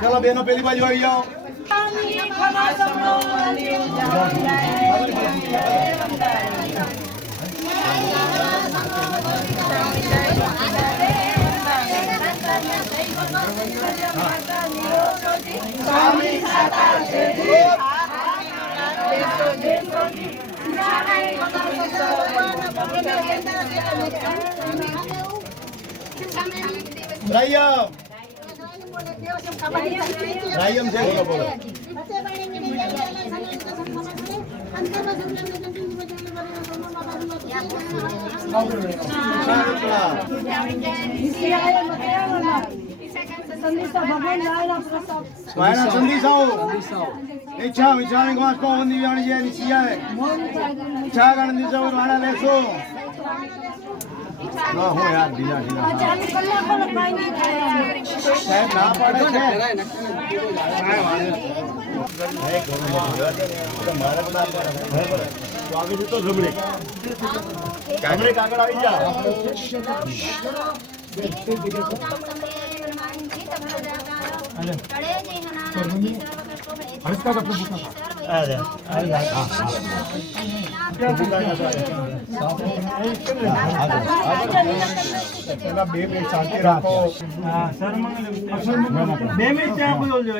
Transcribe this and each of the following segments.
ચલો બેનો પેલી બાજુ આવી જાઓ રાયમ રાયમ છે બોલો બોલો વાયના સંદેશાઓ ઈચ્છા કો વંદી જાણી છે નિસિયાએ ઈચ્છા ગણ દિશો વાણા લેસો હા હું યાર ઢીલા ઢીલા સાહેબ ના પાડે છે. સ્વામી તો જમણે જમણે કાગળ આવી જા પેલા બે મિનિટ શાંતિ રાખો બે મિનિટ ત્યાં બોલજો.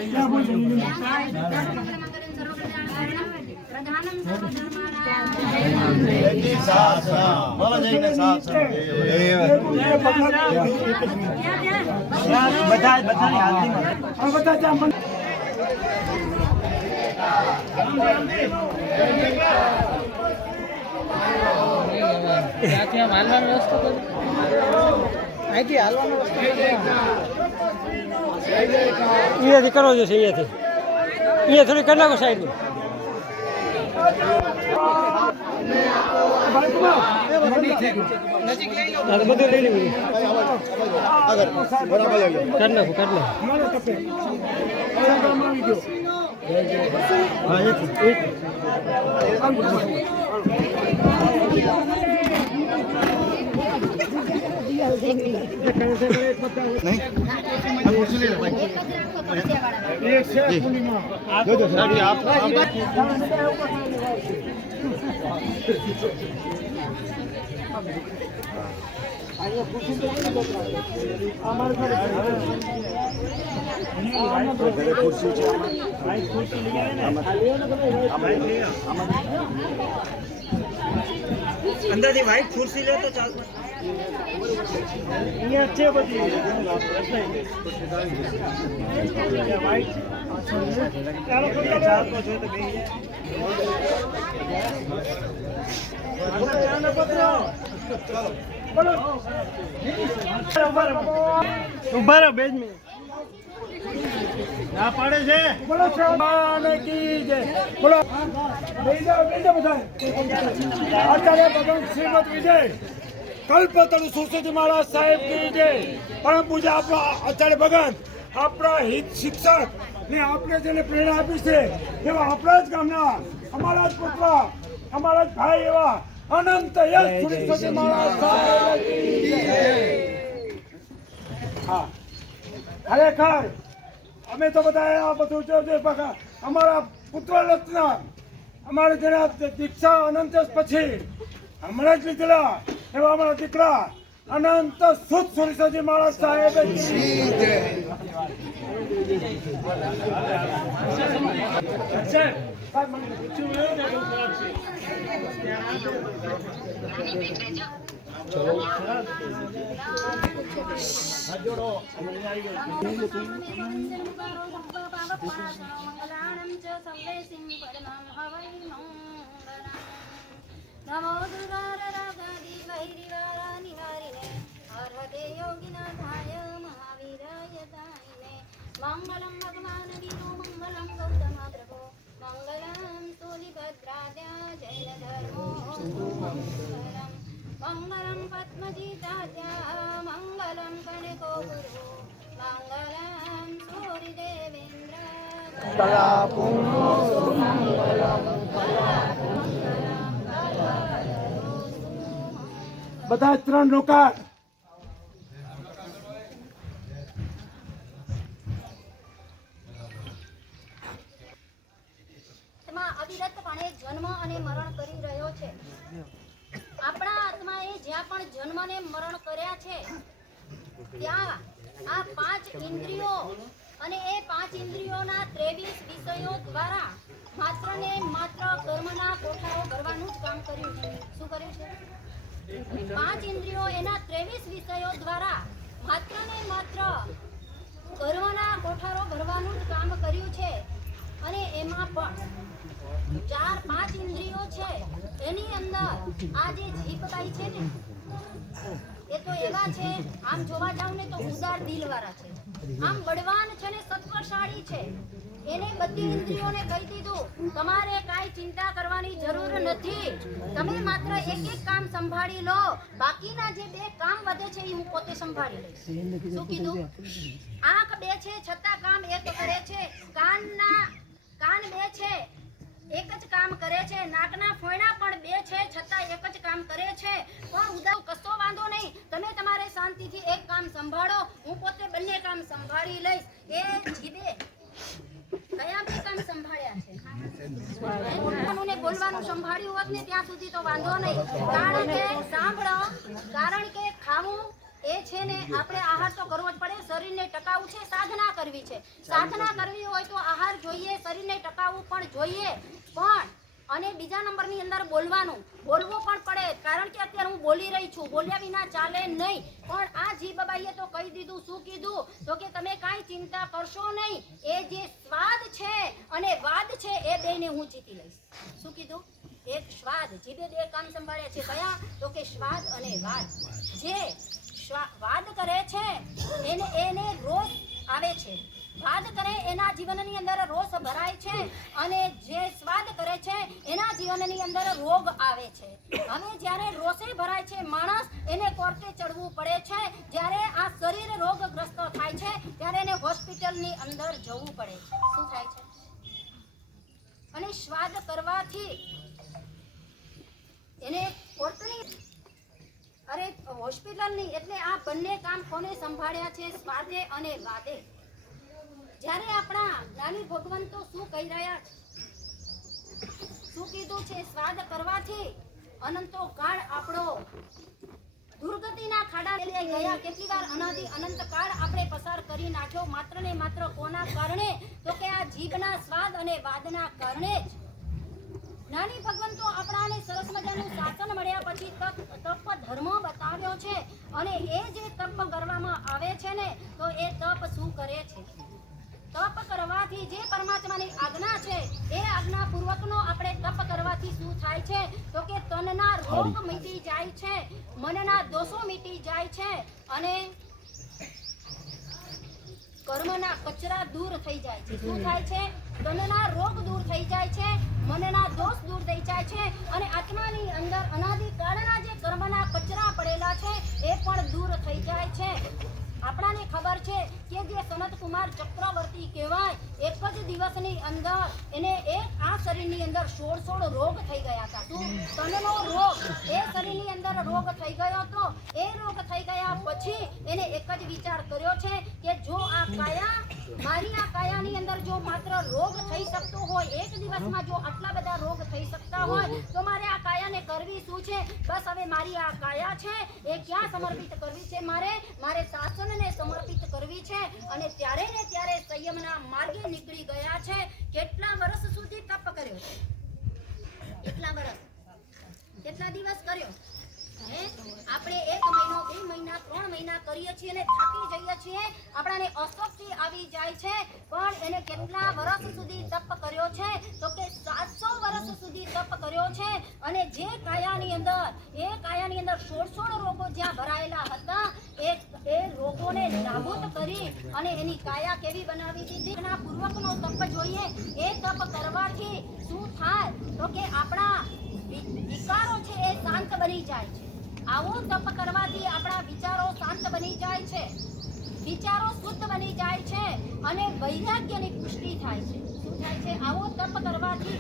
બધા હાજરીમાં અહીંયાથી કરવો જોશે અહીંયાથી? અહીંયા થોડી કરી નાખો તો બધું લઈ લેવું. આગળ. બરાબર આવી કરી નાખો કરી નાખો. આપ અંદરથી વ્હાઈટ ખુરશી લે તો ચાલશે અહીંયા છે બધી અહીંયા વ્હાઈટ ચાલો કોઈ ચાલતો છે તો બેસી જાય અંદર પત્રો બોલો ઊભા રહો બેજ મિનિટ. ના પાડે છે. બોલો શ્રવણ કી જય. બોલો. બેજો બેજો બધા. અત્યારે ભગવાન શ્રીમદ વિજય. કલ્પતરુ સુરસજી મહારાજ સાહેબ કી જય. પરમ પૂજા આપણા આચાર્ય ભગવાન આપણા હિત શિક્ષક ને આપણે જેને પ્રેરણા આપી છે એવા આપણા જ ગામના અમારા જ પુત્ર અમારા જ ભાઈ એવા અનંત જય હા. ખરેખર અમે તો બધા આ બધું જો અમારા પુત્ર રત્ન અમારે જેના દીક્ષા અનંત પછી હમણાં જ લીધેલા એવા અમારા દીકરા અનંત સુત સુરેશજી મહારાજ સાહેબ Mangalam Bhagavan Vishnu Mangalam Gautama Prabhu Mangalam मूलिपत्राद्या जैनधर्मो मङ्गलं मङ्गलं पद्मजिताद्या मङ्गलं कणिको गुरु मङ्गलं सूरिदेवेन्द्र બધા ત્રણ રોકાણ જન્મ અને મરણ કરી રહ્યો છે. આપણા આત્માએ જ્યાં પણ જન્મ ને મરણ કર્યા છે, ત્યાં આ પાંચ ઇન્દ્રિયો અને એ પાંચ ઇન્દ્રિયોના ત્રેવીસ વિષયો દ્વારા માત્ર ને માત્ર કર્મના કોઠારો ભરવાનું જ કામ કર્યું છે. શું કર્યું છે? પાંચ ઇન્દ્રિયો એના ત્રેવીસ વિષયો દ્વારા માત્ર ને માત્ર કર્મના કોઠારો ભરવાનું જ કામ કર્યું છે. અને એમાં પણ ચાર, પાંચ ઇન્દ્રિયો છે. એની અંદર આ જે જીભકાઈ છે ને, એ તો એવા છે, આમ જોવા જાવ ને તો ઉદાર દિલવાળા છે. આમ બળવાન છે ને સત્વશાળી છે. એને બધી ઇન્દ્રિયોને કહી દીધું, તમારે કાંઈ ચિંતા કરવાની જરૂર નથી. તમે માત્ર એક એક કામ સંભાળી લો. બાકીના જે બે કામ વધે છે એ હું પોતે સંભાળી લઈશ. શું કીધું? આંખ બે છે, છતાં કામ એક કરે છે. કાનના કાન બે છે, એક જ કામ કરે છે, નાકના ફોયણા પણ બે છે, છતાં એક જ કામ કરે છે. પણ ઉદાવ કશો વાંધો નહીં, તમે તમારે શાંતિથી એક કામ સંભાળો, હું પોતે બંને કામ સંભાળી લઈશ. એ જીભે કયા બે કામ સંભાળ્યા છે? બોલવાનું સંભાળ્યું હોત ને ત્યાં સુધી તો વાંધો નહીં. કારણ કે, સાંભળો, કારણ કે ખાવું એ છે ને આપણે આહાર તો કરવો જ પડે શરીરને ટકાવવું છે સાધના કરવી છે. સાધના કરવી હોય તો આહાર જોઈએ શરીરને ટકાવવું પણ જોઈએ. પણ અને બીજા નંબરની અંદર બોલવાનું બોલવું પણ પડે. કારણ કે અત્યારે હું બોલી રહી છું બોલ્યા વિના ચાલે નહીં. પણ આ જીભબાઈએ તો કહી દીધું શું કીધું? તો કે તમે કાંઈ ચિંતા કરશો નહીં. એ જે સ્વાદ છે અને વાદ છે એ બેને હું જીતી લઈશ. શું કીધું? એક સ્વાદ જીભે બે કામ સંભાળ્યા છે કયા? તો કે સ્વાદ અને વાદ. જે વાદ કરે છે. એને એને રોષ આવે છે. વાદ કરે એના જીવનની અંદર રોષ ભરાય છે અને જે સ્વાદ કરે છે એના જીવનની અંદર રોગ આવે છે. હવે જ્યારે રોષે ભરાય છે માણસ, એને કોર્ટે ચડવું પડે છે. જ્યારે આ શરીર રોગગ્રસ્ત થાય છે, ત્યારે એને હોસ્પિટલની અંદર જવું પડે છે. શું થાય છે? અને સ્વાદ કરવાથી એને કોર્ટની અરે હોસ્પિટલની એટલે આ બંને કામ કોને સંભાળ્યા છે, સ્વાદે અને વાદે? જ્યારે આપણા જ્ઞાની ભગવંતો શું કહી રહ્યા છે? શું કીધું છે, સ્વાદ કરવાથી? અનંતો કાળ આપણો દુર્ગતિના ખાડા લઈ ગયા. કેટલી વાર અનાદિ અનંત કાળ આપણે પસાર કરી નાખ્યો, માત્ર ને માત્ર કોના કારણે? તો કે આ જીભના સ્વાદ અને વાદના કારણે જ. જ્ઞાની ભગવંતો આપણાને સરસ મજાનું શાસન મળ્યા પછી તપ તપ ધર્મ બતાવ્યો છે અને એ જે તપ કરવામાં આવે છે ને તો એ તપ શું કરે છે? તપ કરવાથી જે પરમાત્માની આજ્ઞા છે એ આજ્ઞા પૂર્વકનો આપણે તપ કરવાથી શું થાય છે? તો કે તનના રોગ મીટી જાય છે મનના દોષો મીટી જાય છે અને કર્મના કચરા દૂર થઈ જાય છે. શું થાય છે? તનના રોગ દૂર થઈ જાય છે, મનના દોષ દૂર થઈ જાય છે અને આત્માની અંદર અનાદિ કાળના જે કર્મના કચરા પડેલા છે, એ પણ દૂર થઈ જાય છે. આપણાને ખબર છે કે જે સનત કુમાર ચક્રવર્તી કહેવાય, એક જ દિવસની અંદર એને એક આ શરીરની અંદર સોળ સોળ રોગ થઈ ગયા હતા. શું? તનનો રોગ. એ શરીરની અંદર રોગ થઈ ગયો હતો. એ રોગ થઈ ગયા પછી એને એક જ વિચાર કર્યો છે કે જો આ કાયા, મારી આ કાયાની અંદર જો માત્ર રોગ થઈ શકતો હોય, એક દિવસમાં જો આટલા બધા રોગ થઈ શકતા હોય, તો મારે આ કાયાને કરવી શું છે? બસ હવે મારી આ કાયા છે, એ ક્યાં સમર્પિત કરવી છે? મારે મારે શાસનને સમર્પિત કરવી છે અને ત્યારે ને ત્યારે સંયમના માર્ગે નીકળી ગયા છે. કેટલા વર્ષ સુધી તપ કર્યો? છે કેટલા વર્ષ. કેટલા દિવસ કર્યો? આપણે એક મહિનો, બે મહિના, ત્રણ મહિના કરીએ છીએ અને થાકી જઈએ છીએ, આપણાને અશક્તિ આવી જાય છે, પણ એને કેટલા વર્ષ સુધી તપ કર્યો છે? તો કે સાતસો વર્ષ સુધી તપ કર્યો છે, અને જે કાયાની અંદર, એ કાયાની અંદર સોળ રોગો જ્યાં ભરાયેલા હતા, એ એ રોગોને નાબૂદ કરી અને એની કાયા કેવી બનાવી દીધી? એના પૂર્વકનો તપ જોઈએ, એ તપ કરવાથી શું થાય? તો કે આપણા વિકારો છે એ શાંત બની જાય છે. આવો તપ કરવાથી આપણા વિચારો શાંત બની જાય છે. વિચારો શુદ્ધ બની જાય છે અને વૈરાગ્યની પુષ્ટિ થાય છે. શું થાય છે? આવો તપ કરવાથી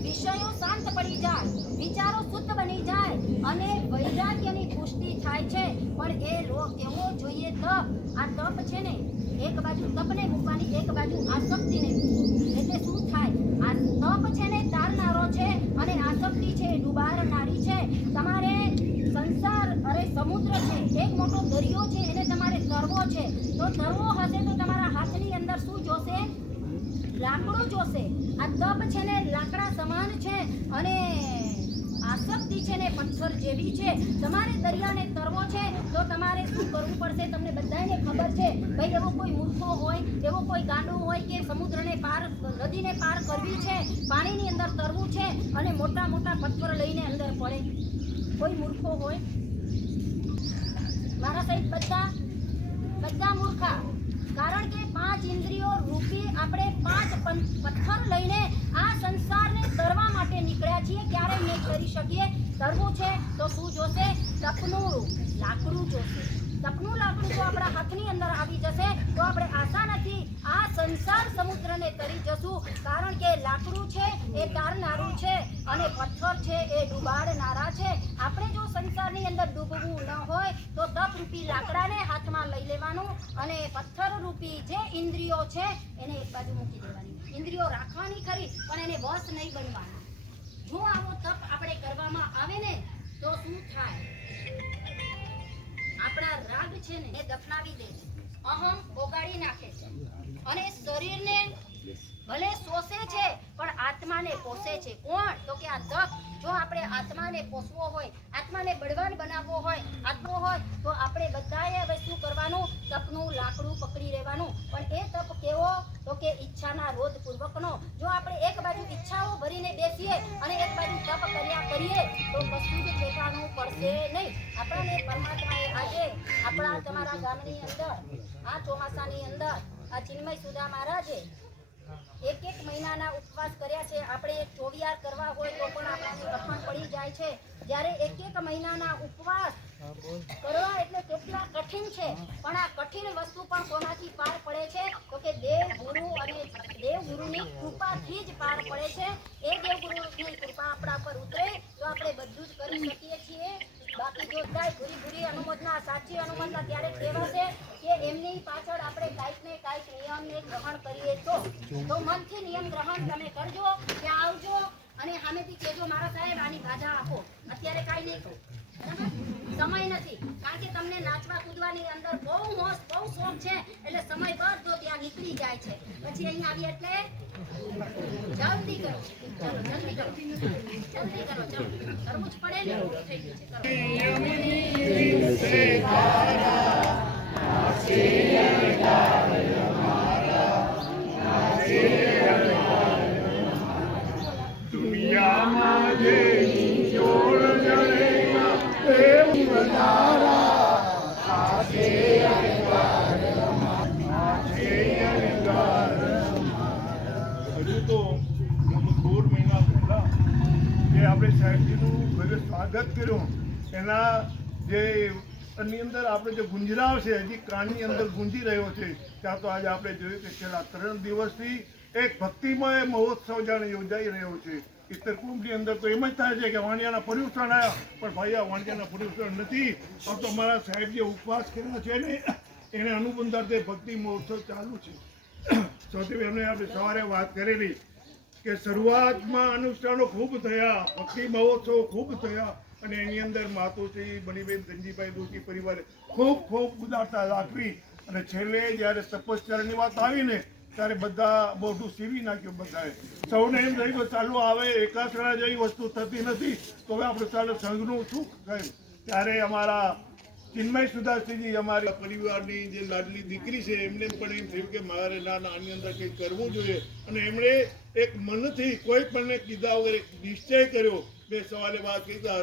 વિષયો શાંત પડી જાય, વિચારો શુદ્ધ બની જાય અને વૈરાગ્યની પુષ્ટિ થાય છે. પણ એ એવો જોઈએ તપ? આ તપ છે ને એક બાજુ તપને મૂકવાની, એક બાજુ આસક્તિને. એટલે શું થાય? આ તપ છે ને તારનારો છે અને આસક્તિ છે, ડુબાડનારી છે. તમારે સંસાર અરે સમુદ્ર છે, એક મોટો દરિયો છે, એને તમારે તરવો છે. તો તરવો હશે તો તમારા હાથની અંદર શું જોશે? લાકડું જોશે. આ તપ છે ને લાકડા સમાન છે અને આસક્તિ છે ને પથ્થર જેવી છે. તમારે દરિયાને તરવો છે તો તમારે શું કરવું પડશે? તમને બધાને ખબર છે. ભાઈ, એવો કોઈ મૂર્ખો હોય, એવો કોઈ ગાંડો હોય કે સમુદ્રને પાર, નદીને પાર કરવી છે, પાણીની અંદર તરવું છે અને મોટા મોટા પથ્થર લઈને અંદર પડે. કોઈ મૂર્ખો હોય? મારા સહિત બધા? બધા મૂર્ખા? કારણ કે પાંચ ઇન્દ્રિયો રૂપી આપણે પાંચ પથ્થર લઈને આ સંસારને તરવા માટે નીકળ્યા છીએ. ક્યારે નહીં કરી શકીએ? તરવું છે તો શું જોશે? તપનું લાકડું જોશે. તપનું લાકડું જો આપણા હાથની અંદર આવી જશે, તો આપણે આશા નથી, આ સંસાર સમુદ્રને તરી જશું. કારણ કે લાકડું છે, એ તારનારું છે, અને પથ્થર છે, એ ડૂબાડનારા છે. આપણે જો સંસારની અંદર ડૂબવું ન હોય, તો તપ રૂપી લાકડાને હાથમાં લઈ લેવાનું અને પથ્થર રૂપી જે ઇન્દ્રિયો છે, એને એક બાજુ મૂકી દેવાની. ઇન્દ્રિયો રાખવાની ખરી, પણ એને વશ નહીં બનવાનું. જો આવો તપ આપણે કરવામાં આવે ને, તો શું થાય? આપણા રાગ છે ને એ દફનાવી દે છે. અહમ ઓગાળી નાખે છે. અને શરીરને ભલે શોષે છે, પણ આત્માને પોષે છે. કોણ? તો કે આ તપ જો આપણે આત્માને પોષવો હોય, આત્માને બળવાન બનાવવો હોય, આત્મો હોય, તો આપણે બધાએ શું કરવાનું? તપનું લાકડું પકડી રહેવાનું. પણ એ તપ કેવો? તો કે ઈચ્છાના રોધ પૂર્વકનો જો આપણે એક બાજુ ઈચ્છાઓ ભરીને બેસીએ અને એક બાજુ તપ કર્યા કરીએ, તો કશું જ ઠેકાણું પડશે નહીં. આપણને પરમાત્માએ આજે આપણા તમારા ગામની અંદર, આ ચોમાસાની અંદર, આ ચિન્મય સુધા મહારાજે એક એક મહિનાના ઉપવાસ કર્યા છે. આપણે એક ચોવિયાર કરવા હોય તો પણ આપણને કઠણ પડી જાય છે. જ્યારે એક એક મહિનાના ઉપવાસ કરવા એટલે કેટલા કઠિન છે. પણ આ કઠિન વસ્તુ પણ કોનાથી પાર પડે છે? તો કે દેવ ગુરુ અને દેવ ગુરુની કૃપાથી જ પાર પડે છે. એ દેવ ગુરુની કૃપા આપણા પર ઉતરે તો આપણે બધું જ કરી શકીએ છીએ. બાકી જો થાય, ભૂરી ભૂરી અનુમોદના સાચી અનુમોદના ત્યારે કહેવાશે કે એમની પાછળ આપણે કાંઈક ને કાંઈક નિયમને ગ્રહણ કરીએ તો તો મનથી નિયમ ગ્રહણ તમે કરજો, ત્યાં આવજો અને સામેથી કહેજો, મારા સાહેબ, આની બાધા આપો અત્યારે કાંઈ નહીં કહું? સમય નથી. કારણ કે તમને નાચવા, કૂદવાની અંદર બહુ હોશ બહુ શોખ છે. એટલે સમય બધો ત્યાં નીકળી જાય છે. પછી અહીં આવી એટલે જલ્દી કરો. ચલો, જલ્દી કરો. જલ્દી કરો ચલો કરવું જ પડે ને. થઈ ગયું છે. સાહેબજીનું ભવ્ય સ્વાગત કર્યું. એના જે એની અંદર આપણે જે ગુંજરાવ છે હજી કાનની અંદર ગુંજી રહ્યો છે, ત્યાં તો આજે આપણે જોયું કે છેલ્લા ત્રણ દિવસથી એક ભક્તિમય મહોત્સવ જાણે યોજાઈ રહ્યો છે. ઇતર અંદર તો એમ જ થાય છે કે વાણિયાના પર્યુષણ આવ્યા પણ ભાઈ આ વાણિયાના પર્યુષણ નથી. તો મારા સાહેબ જે ઉપવાસ કર્યા છે ને, એને અનુબંધાર્થે ભક્તિ મહોત્સવ ચાલુ છે. સૌથી એમને આપણે સવારે વાત કરેલી કે શરૂઆતમાં અનુષ્ઠાનો ખૂબ થયા, ભક્તિ મહોત્સવ ખૂબ થયા અને એની અંદર માતુશ્રી બનીબેન ધનજીભાઈ દોશી પરિવારે ખૂબ ખૂબ ઉદારતા રાખવી અને છેલ્લે જ્યારે તપસ્યાની વાત આવીને ત્યારે બધા મોઢું સીવી નાખ્યું બધાએ. સૌને એમ થયું કે ચાલુ આવે એકાસણા જેવી વસ્તુ થતી નથી, તો હવે આપણે ચાલો સંઘનું શું થયું? ત્યારે અમારા ચિન્મય સુધાશ્રીજી અમારી પરિવારની જે લાડલી દીકરી છે, એમને પણ એમ થયું કે મારે ના આની અંદર કંઈક કરવું જોઈએ. અને એમણે એક મનથી કોઈ પણ કીધા વગર એક નિશ્ચય કર્યો બે સવારે વાત કીધા,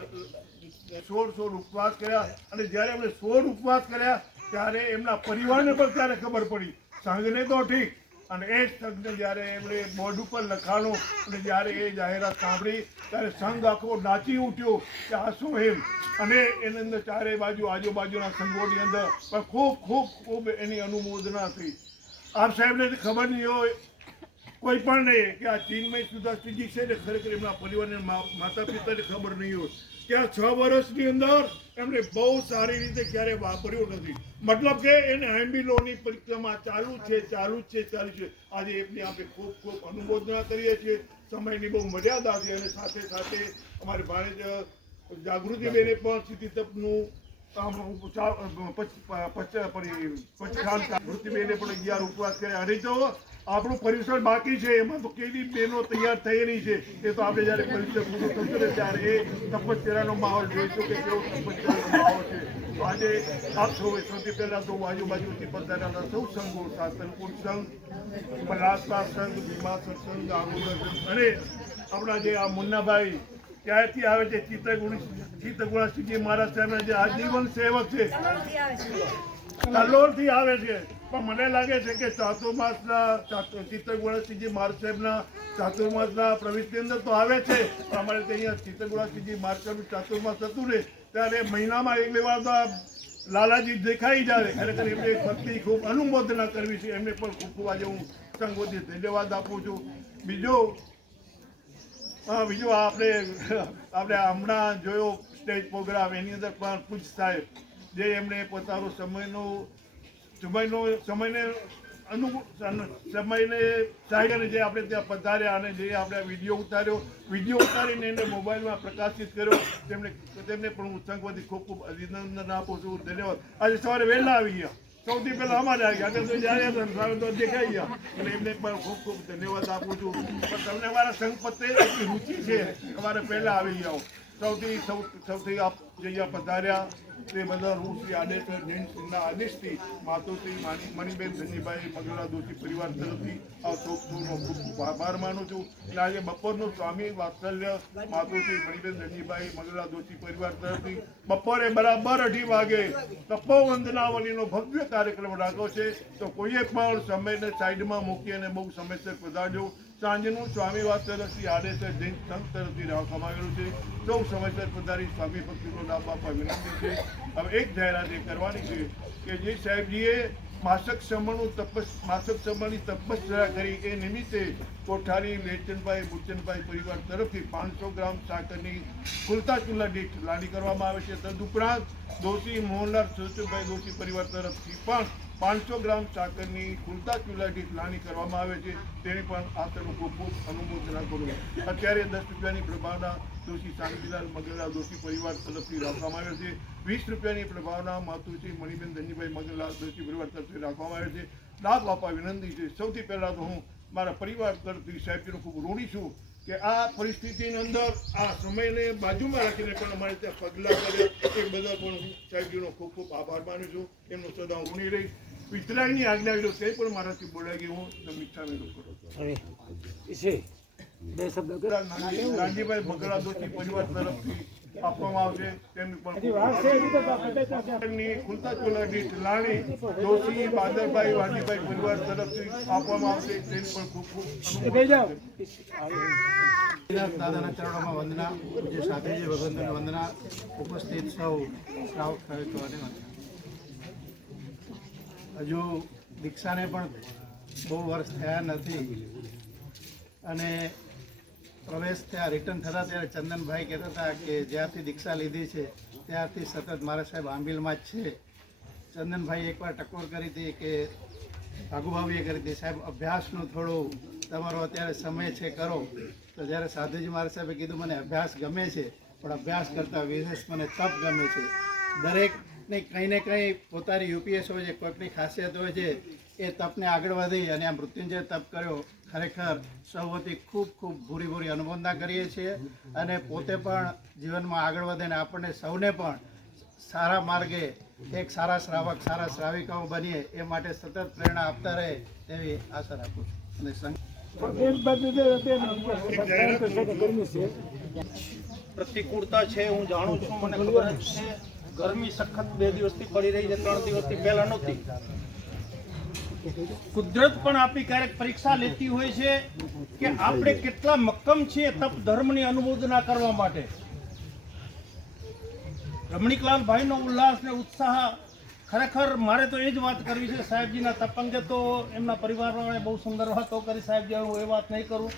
સોળ સોળ ઉપવાસ કર્યા. અને જ્યારે એમણે સોળ ઉપવાસ કર્યા, ત્યારે એમના પરિવારને પણ ત્યારે ખબર પડી. સંઘને તો ઠીક અને એ જ સંઘને જ્યારે એમણે બોર્ડ ઉપર લખાણું અને જ્યારે એ જાહેરાત સાંભળી, ત્યારે સંઘ આખો નાચી ઉઠ્યો કે આ શું એમ? અને એની અંદર ચારે બાજુ, આજુબાજુના સંઘોની અંદર પણ ખૂબ ખૂબ ખૂબ એની અનુમોદના થઈ. આપ સાહેબને ખબર નહીં હોય, કોઈ પણ નહીં, કે આ ચીનમય સુધાશ્રીજી છે ને ખરેખર એમના પરિવારને માતા પિતાને ખબર નહીં હોય. કે આ છ વર્ષની અંદર એમણે બહુ સારી રીતે ક્યારે વાપર્યું નથી. મતલબ કે એને એમ્બિલોની પરિક્રમા ચાલુ છે ચાલુ છે ચાલુ છે. આજે એમની આપણે ખૂબ ખૂબ અનુમોદના કરીએ છીએ. સમયની બહુ મર્યાદા છે અને સાથે સાથે અમારે ભારત જાગૃતિબેને પણ સ્થિતિ તપનું પચખાન જાગૃતિબેને પણ અગિયાર ઉપવાસ કર્યા. તો આપણું પરિસર બાકી છે. એમાં તો કેવી બહેનો તૈયાર થયેલી છે. એ તો આપણે જ્યારે પરિસર પૂરું થશે ત્યારે એ તપસ્યાનો માહોલ જોઈશું કે કેવો તપસ્યાનો માહોલ છે. તો આજે આપ સૌએ સૌથી પહેલા તો આજુબાજુથી પધારેલા સૌ સંઘો સાતનપુર સંઘ પલાસતા સંઘ ભીમાસર સંઘ આરોગ્ય અને આપણા જે આ મુન્નાભાઈ ક્યાંથી આવે છે ચિત્રગુણ ચિત્રગુણાશ્રીજી મહારાજ સાહેબના જે આજીવન સેવક છે. કલ્લોળથી આવે છે. પણ મને લાગે છે કે ચાતુર્માસના ચિત્રગુણાશ્રીજી મહારાજ સાહેબના ચાતુર્માસના પ્રવેશની અંદર તો આવે છે. અમારે ત્યાં અહીંયા ચિત્રગુણાશ્રીજી મહારાજ સાહેબનું ચાતુર્માસ હતું ને, ત્યારે મહિનામાં એક બે વાર લાલાજી દેખાઈ જાય. ખરેખર એમને ભક્તિ ખૂબ અનુમોદના કરવી છે. એમને પણ ખૂબ ખૂબ આજે હું સંગોથી ધન્યવાદ આપું છું. બીજો બીજું આપણે આપણે હમણાં જોયો સ્ટેજ પ્રોગ્રામ. એની અંદર પણ પૂછ સાહેબ, જે એમણે પોતાનો સમયનો સમયનો, સમયને સમયને સાહેબને જે આપણે ત્યાં પધાર્યા અને જે આપણે વીડિયો ઉતાર્યો, વીડિયો ઉતારીને એને મોબાઈલમાં પ્રકાશિત કર્યો, તેમને તેમને પણ હું સંઘવતી ખૂબ ખૂબ અભિનંદન આપું છું. ધન્યવાદ. આજે સવારે વહેલા આવી ગયા. સૌથી પહેલા અમારે આવી ગયા. આગળ જ્યારે હતા તો દેખાઈ ગયા. અને એમને પણ ખૂબ ખૂબ ધન્યવાદ આપું છું. પણ તમને અમારા સંઘ પ્રત્યે એટલી રુચિ છે અમારે પહેલા આવી જાઓ સૌથી સૌથી આપ જે પધાર્યા તે બધા હું શ્રી આદેશ્વર જૈન આદેશથી માતુશ્રી માની મણિબેન ધનજીભાઈ મગરા દોશી પરિવાર તરફથી આ સૌનો ખૂબ આભાર માનું છું. અને આજે બપોરનું સ્વામી વાત્સલ્ય માતુશ્રી મણિબેન ધનજીભાઈ મગરા દોશી પરિવાર તરફથી બપોરે બરાબર અઢી વાગે તપોવંદનાવલીનો ભવ્ય કાર્યક્રમ રાખ્યો છે. તો કોઈએ પણ સમયને સાઈડમાં મૂકી અને બહુ સમયસર પધારજો. સાંજનું સ્વામી તરફથી આદેશર જૈન સંત તરફથી રાખવામાં આવેલું છે. સૌ સમયસર પધારી સ્વામી ભક્તિનો લાભ આપવા વિનંતી છે. હવે એક જાહેરાત એ કરવાની છે કે જે સાહેબજીએ માસક સમણનું તપસ, માસક સમણની તપસ્યા કરી એ નિમિત્તે કોઠારી લેચનભાઈ બુચનભાઈ પરિવાર તરફથી પાંચસો ગ્રામ સાકરની ખુલતા ચૂલા દીઠ લાડી કરવામાં આવે છે. તદુપરાંત દોશી મોહનલાલ સુરતુભાઈ દોશી પરિવાર તરફથી પણ પાંચસો ગ્રામ સાકરની ચૂલા દીઠ લાણી કરવામાં આવે છે. તેની પણ આ તરફ ખૂબ ખૂબ અનુમોદના કરું અત્યારે દસ રૂપિયાની પ્રભાવના દોશી શાંતિલાલ મગરલાલ દોશી પરિવાર તરફથી રાખવામાં આવે છે. વીસ રૂપિયાની પ્રભાવના માતુશ્રી મણિબેન ધનજીભાઈ મગરલાલ દોશી પરિવાર તરફથી રાખવામાં આવે છે. લાભ આપવા વિનંતી છે. સૌથી પહેલાં તો હું મારા પરિવાર તરફથી સાહેબજીનો ખૂબ ઋણી છું. કે આ પરિસ્થિતિની અંદર આ સમયને બાજુમાં રાખીને પણ અમારે ત્યાં પગલાં કરે એ બદલ પણ સાહેબજીનો ખૂબ ખૂબ આભાર માનું છું. એમનો સદા હું ઋણી રહી. વિતરાગની આજ્ઞા વિરુદ્ધ તે પણ મારાથી બોલાઈ ગઈ હું સમીક્ષા વિરોધ કરું ગાંધીભાઈ બગડા દોશી પરિવાર તરફથી આપવામાં આવશે. તેમની પણ તેમની ખુલતા ચોલાની લાણી દોશી બાદરભાઈ વાજીભાઈ પરિવાર તરફથી આપવામાં આવશે. તેની પણ ખૂબ ખૂબ દાદાના ચરણોમાં વંદના. પૂજ્ય સાધુજી ભગવંતોની વંદના. ઉપસ્થિત સૌ શ્રાવક ખેડૂતો અને હજુ દીક્ષાને પણ બહુ વર્ષ થયા નથી. અને પ્રવેશ થયા રિટર્ન થતા ત્યારે ચંદનભાઈ કહેતા હતા કે જ્યારથી દીક્ષા લીધી છે, ત્યારથી સતત મારા સાહેબ આંબિલમાં જ છે. ચંદનભાઈ એકવાર ટકોર કરી હતી કે ભાગુભાવીએ કરી હતી. સાહેબ, અભ્યાસનું થોડું તમારો અત્યારે સમય છે, કરો. તો જ્યારે સાધુજી મારા સાહેબે કીધું, મને અભ્યાસ ગમે છે, પણ અભ્યાસ કરતાં વિશેષ મને તપ ગમે છે. દરેકને કંઈ ને કંઈ પોતાની યુપીએસ હોય છે, કોઈકની ખાસિયત હોય છે, એ તપને આગળ વધી અને આ મૃત્યુંજય તપ કર્યો. ખરેખર સૌ વતી ખૂબ ખૂબ ભૂરી ભૂરી અનુમોદના કરીએ છીએ અને પોતે પણ જીવનમાં આગળ વધે અને આપણને સૌને પણ સારા માર્ગે એક સારા શ્રાવક, સારા શ્રાવિકાઓ બનીએ એ માટે સતત પ્રેરણા આપતા રહે તેવી આશા રાખું છું. અને પ્રતિકૂળતા છે, હું જાણું છું, મને ખબર છે. ગરમી સખત બે દિવસથી પડી રહી છે, ત્રણ દિવસથી પહેલાં નહોતી. કુદરત પણ આપણી ક્યારેક પરીક્ષા લેતી હોય છે કે આપણે કેટલા મક્કમ છીએ તપ ધર્મની અનુમોદના કરવા માટે. રમણીકલાલ ભાઈનો ઉલ્લાસ ને ઉત્સાહ ખરેખર મારે તો એ જ વાત કરવી છે, સાહેબજીના તપ અંગે તો એમના પરિવારવાળાએ બહુ સુંદર વાતો કરી, સાહેબજી, હું એ વાત નહીં કરું.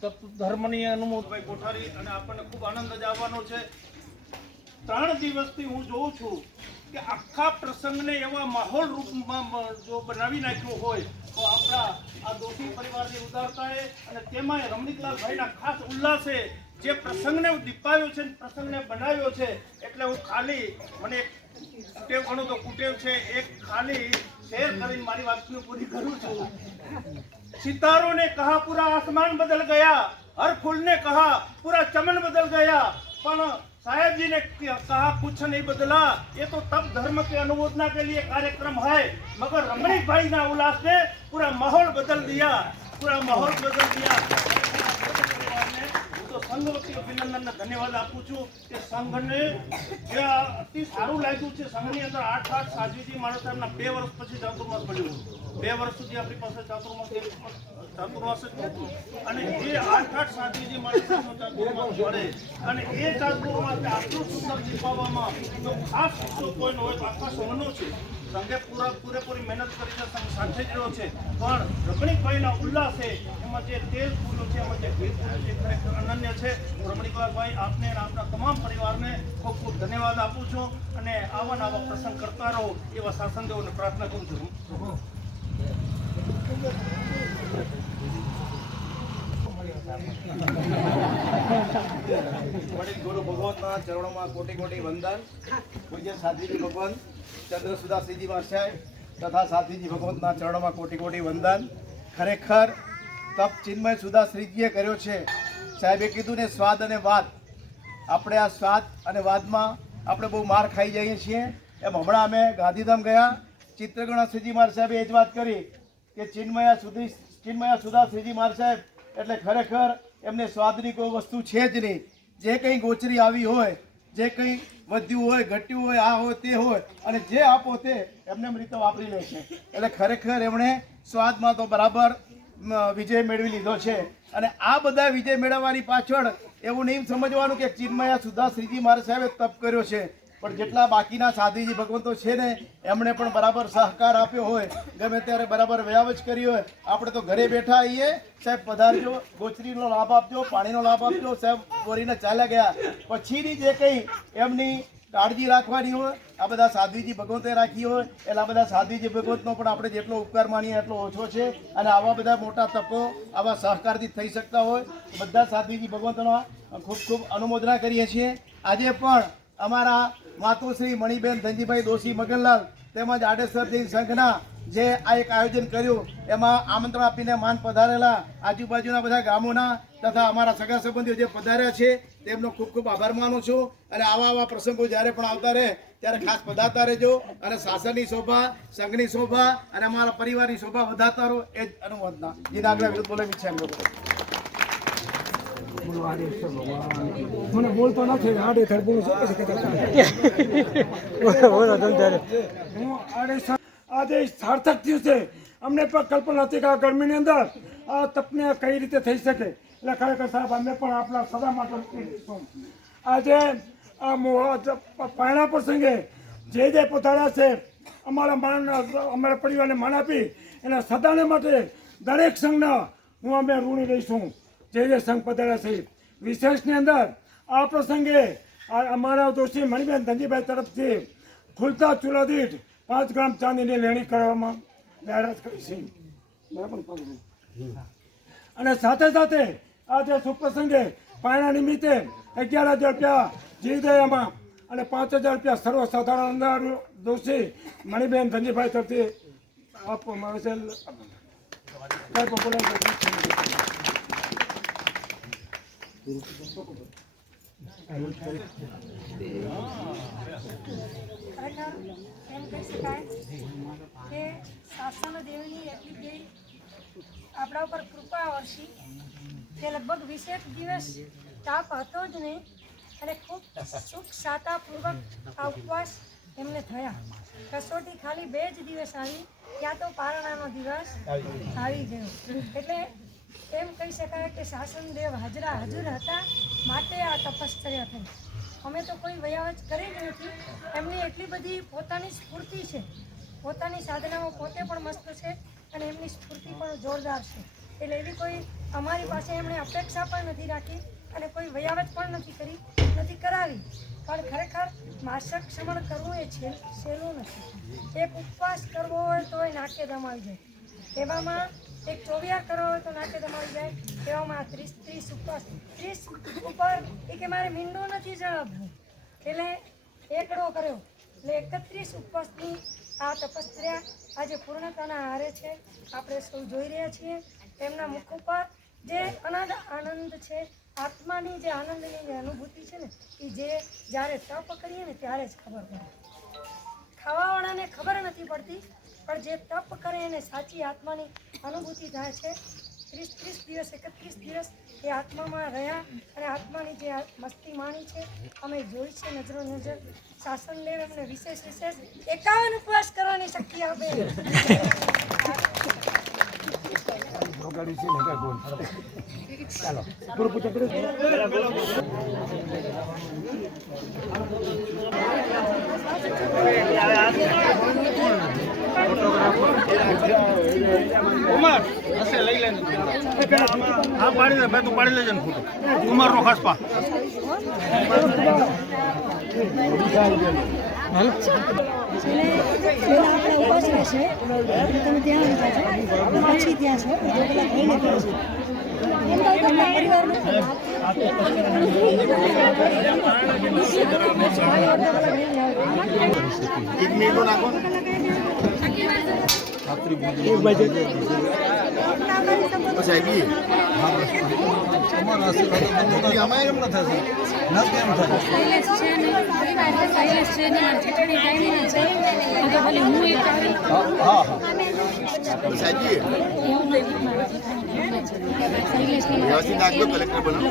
તપ ધર્મની અનુમોદભાઈ કોઠારી અને આપણને ખૂબ આનંદ જ આવવાનો છે. ત્રણ દિવસથી હું જોઉં છું કે આખા પ્રસંગને એવા માહોલ રૂપમાં જો બનાવી નાખ્યો હોય, તો આપણા આ દોષી પરિવારની ઉદારતાએ અને તેમાં રમણીકલાલભાઈના ખાસ ઉલ્લાસે જે પ્રસંગને દીપાવ્યો છે પ્રસંગને બનાવ્યો છે, એટલે હું ખાલી મને કુટેવ ઘણું તો કુટેવ છે, એક ખાલી શેર કરીને મારી વાતને પૂરી કરું છું. સિતારો ને કહા, પૂરા આસમાન બદલ ગયા, હર ફૂલ ને કહા, પૂરા ચમન બદલ ગયા, પણ साहेब जी ने कहा कुछ नहीं बदला ये तो तब धर्म के अनुमोदना के लिए कार्यक्रम है मगर रमणीक भाई ना उल्लास ने पूरा माहौल बदल दिया पूरा माहौल बदल दिया તો ધન્યવાદ આપું છું કે સંઘને જે અતિ સારું લાગ્યું છે, સંઘની અંદર આઠ આઠ સાધ્વીજી માણસ સાહેબના બે વર્ષ પછી ચાતુર્માસ મળ્યું બે વર્ષ સુધી આપણી પાસે ચાતુર્માસ ચાતુર્માસ જ નહોતું. અને એ આઠ આઠ સાધ્વીજી માણસ સાહેબનો મળે અને એ ચાતુર્માસ આટલું સુંદર દીપાવવામાં જો ખાસ હિસ્સો કોઈનો હોય તો આખા સંઘનો છે. સંઘે પૂરા પૂરેપૂરી મહેનત કરી છે, સંઘ સાથે જ રહ્યો છે. પણ રમણીકભાઈના ઉલ્લાસે એમાં જે તેલ પૂર્યું છે, એમાં જે ઘી પૂર્યું છે ખરેખર અનન્ય છે. હું રમણીકલાલભાઈ આપને અને આપના તમામ પરિવારને ખૂબ ખૂબ ધન્યવાદ આપું છું અને આવા આવા પ્રસંગ કરતા રહો એવા શાસનદેવોને પ્રાર્થના કરું છું. વડીલ ગુરુ ભગવાનના ચરણોમાં કોટી કોટી વંદન. પૂજ્ય સાધ્વીજી ભગવાન. ચંદ્રસુદાસજીજી મહાશય તથા સાધ્વીજી ભગવંતના ચરણોમાં કોટી કોટી વંદન. ખરેખર તપ ચિન્મય સુદાશ્રીજીએ કર્યો છે. સાહેબે કીધું ને સ્વાદ અને વાત આપણે આ સ્વાદ અને વાદમાં આપણે બહુ માર ખાઈ જઈએ છીએ. એમ હમણાં અમે ગાંધીધામ ગયા. ચિત્રગણા શ્રીજી માર સાહેબે એ જ વાત કરી કે ચિન્મયા સુધી ચિન્મયા સુદાશ્રીજી માર સાહેબ, એટલે ખરેખર એમને સ્વાદની કોઈ વસ્તુ છે જ નહીં. જે કંઈ ગોચરી આવી હોય જે કંઈ વધ્યું હોય, ઘટ્યું હોય, આ હોય, તે હોય, અને જે આપો તે, એમને એમ રીતે વાપરી લે છે. એટલે ખરેખર એમણે સ્વાદમાં તો બરાબર વિજય મેળવી લીધો છે. અને આ બધા વિજય મેળવવાની પાછળ એવું નહીં સમજવાનું કે ચિન્મયા સુધા શ્રીજી મારા સાહેબે તપ કર્યો છે. પણ જેટલા બાકીના સાધીજી ભગવંતો છે ને, એમણે પણ બરાબર સહકાર આપ્યો હોય, ગમે ત્યારે બરાબર વ્યાવજ કરી હોય, આપણે તો ઘરે બેઠા આવીએ સાહેબ પધારજો, ગોચરીનો લાભ આપજો, પાણીનો લાભ આપજો, સાહેબ બોરીને ચાલ્યા ગયા. પછીની જે કંઈ એમની કાળજી રાખવાની હોય, આ બધા સાધ્વીજી ભગવંતે રાખી હોય, એટલે આ બધા સાધ્વીજી ભગવંતનો પણ આપણે જેટલો ઉપકાર માનીએ એટલો ઓછો છે, અને આવા બધા મોટા તપો આવા સહકારથી થઈ શકતા હોય બધા સાધ્વીજી ભગવંતનો ખૂબ ખૂબ અનુમોદના કરીએ છીએ. આજે પણ અમારા માતુશ્રી મણિબેન, ધનજીભાઈ દોશી, મગનલાલ તેમજ આડેસર જૈન સંઘના જે આ એક આયોજન કર્યું, એમાં આમંત્રણ આપીને માન પધારેલા આજુબાજુના બધા ગામોના તથા અમારા સગા સંબંધીઓ જે પધાર્યા છે, તેમનો ખૂબ ખૂબ આભાર માનું છું. અને આવા આવા પ્રસંગો જ્યારે પણ આવતા રહે, ત્યારે ખાસ પધારતા રહેજો. અને શાસનની શોભા, સંઘની શોભા અને અમારા પરિવારની શોભા વધારતા રહો, એ જ અનુમોદના. જેના આગળ વિરુદ્ધ બોલે છે મને બોલતો નથી બોલું પછી કહેતા બોલો બોલો તમ તારે હું આડે આજે સાર્થક થયું છે. અમને પણ કલ્પના હતી કે આ ગરમીની અંદર આ તપને કઈ રીતે થઈ શકે. એટલે ખરેખર સાહેબ અમે પણ આપણા સદા માટે આજે આ પાયણા પ્રસંગે જે જે પોતાડ્યા છે અમારા માન અમારા પરિવારને માન આપી એના સદાને માટે દરેક સંઘના હું અમે ઋણી રહીશું જે જય સંઘ પધાર્યા છે. વિશેષની અંદર આ પ્રસંગે અમારા દોષી મણિબેન ધનજીભાઈ તરફથી ખુલતા ચૂલા દીઠ પાંચ ગ્રામ ચાંદીની લેણી કરવામાં જાહેરાત કરી છે. અને સાથે સાથે આજે સુપ્રસંગે પાયણા નિમિત્તે અગિયાર હજાર રૂપિયા જીવદયામાં અને પાંચ હજાર રૂપિયા સર્વસાધારણ દોષી મણિબેન ધનજીભાઈ તરફથી આપવામાં આવે છે સાહેબ, બોલાવી દો. ખરેખર એમ કહી શકાય કે શાસન દેવની એટલી આપણા ઉપર કૃપા વરસી કે લગભગ વીસેક દિવસ તાપ હતો જ નહીં અને ખૂબ સુખ સાતાપૂર્વક આ ઉપવાસ એમને થયા કસોટી ખાલી બે જ દિવસ આવી ત્યાં તો પારણાનો દિવસ આવી ગયો એટલે એમ કહી શકાય કે શાસન દેવ હાજરા હાજર હતા, માટે આ તપશ્ચર્યા થઈ અમે તો કોઈ વયાવચ કરી જ નથી. એમની એટલી બધી પોતાની સ્ફૂર્તિ છે. પોતાની સાધનામાં પોતે પણ મસ્ત છે અને એમની સ્ફૂર્તિ પણ જોરદાર છે. એટલે એવી કોઈ અમારી પાસે એમણે અપેક્ષા પણ નથી રાખી અને કોઈ વયાવચ પણ નથી કરી, નથી કરાવી. પણ ખરેખર માસક શ્રમણ કરવું એ છે સહેલું નથી. એક ઉપવાસ કરવો હોય તો એ નાકે દમાવી જાય એવામાં એક ચોવિયાર કરો હોય તો નાકે તમારી જાય. તેવામાં ત્રીસ ત્રીસ ઉપવાસ ત્રીસ ઉપર. એ કે મારે મીંડો નથી ચડાવવું એટલે એકડો કર્યો. એટલે એકત્રીસ ઉપવાસની આ તપસ્યા આજે પૂર્ણતાના હારે છે. આપણે સૌ જોઈ રહ્યા છીએ. એમના મુખ ઉપર જે અનાદ આનંદ છે, આત્માની જે આનંદની જે અનુભૂતિ છે ને, એ જે જ્યારે તપ કરીએ ને ત્યારે જ ખબર પડે. ખાવાવાળાને ખબર નથી પડતી. પણ જે તપ કરે એને સાચી આત્માની અનુભૂતિ થાય છે. ત્રીસ ત્રીસ દિવસ, એકત્રીસ દિવસ એ આત્મામાં રહ્યા અને આત્માની જે મસ્તી માણી છે, અમે જોઈ છે નજરો નજર. શાસન લેવ એમને વિશેષ વિશેષ. એકાવન ઉપવાસ કરવાની શક્તિ આપે. ઉમર. હશે, લઈ લે હા, પાડી દે, ભાઈ, તું પાડી લેજે ને ફોટો. ઉમર નો ખાસ પા રહેશે ત્યાં છે પછી ત્યાં છો પેલા ભાઈને કહે છે એમ ને છે ને ને વ્યવસ્થિત નાખજો કલેક્ટર બનો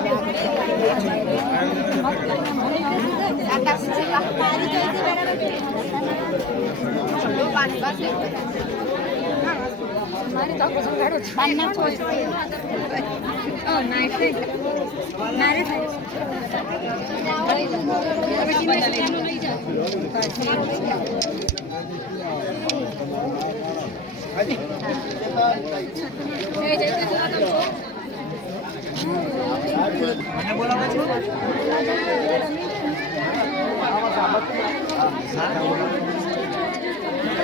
મને બોલાવે છે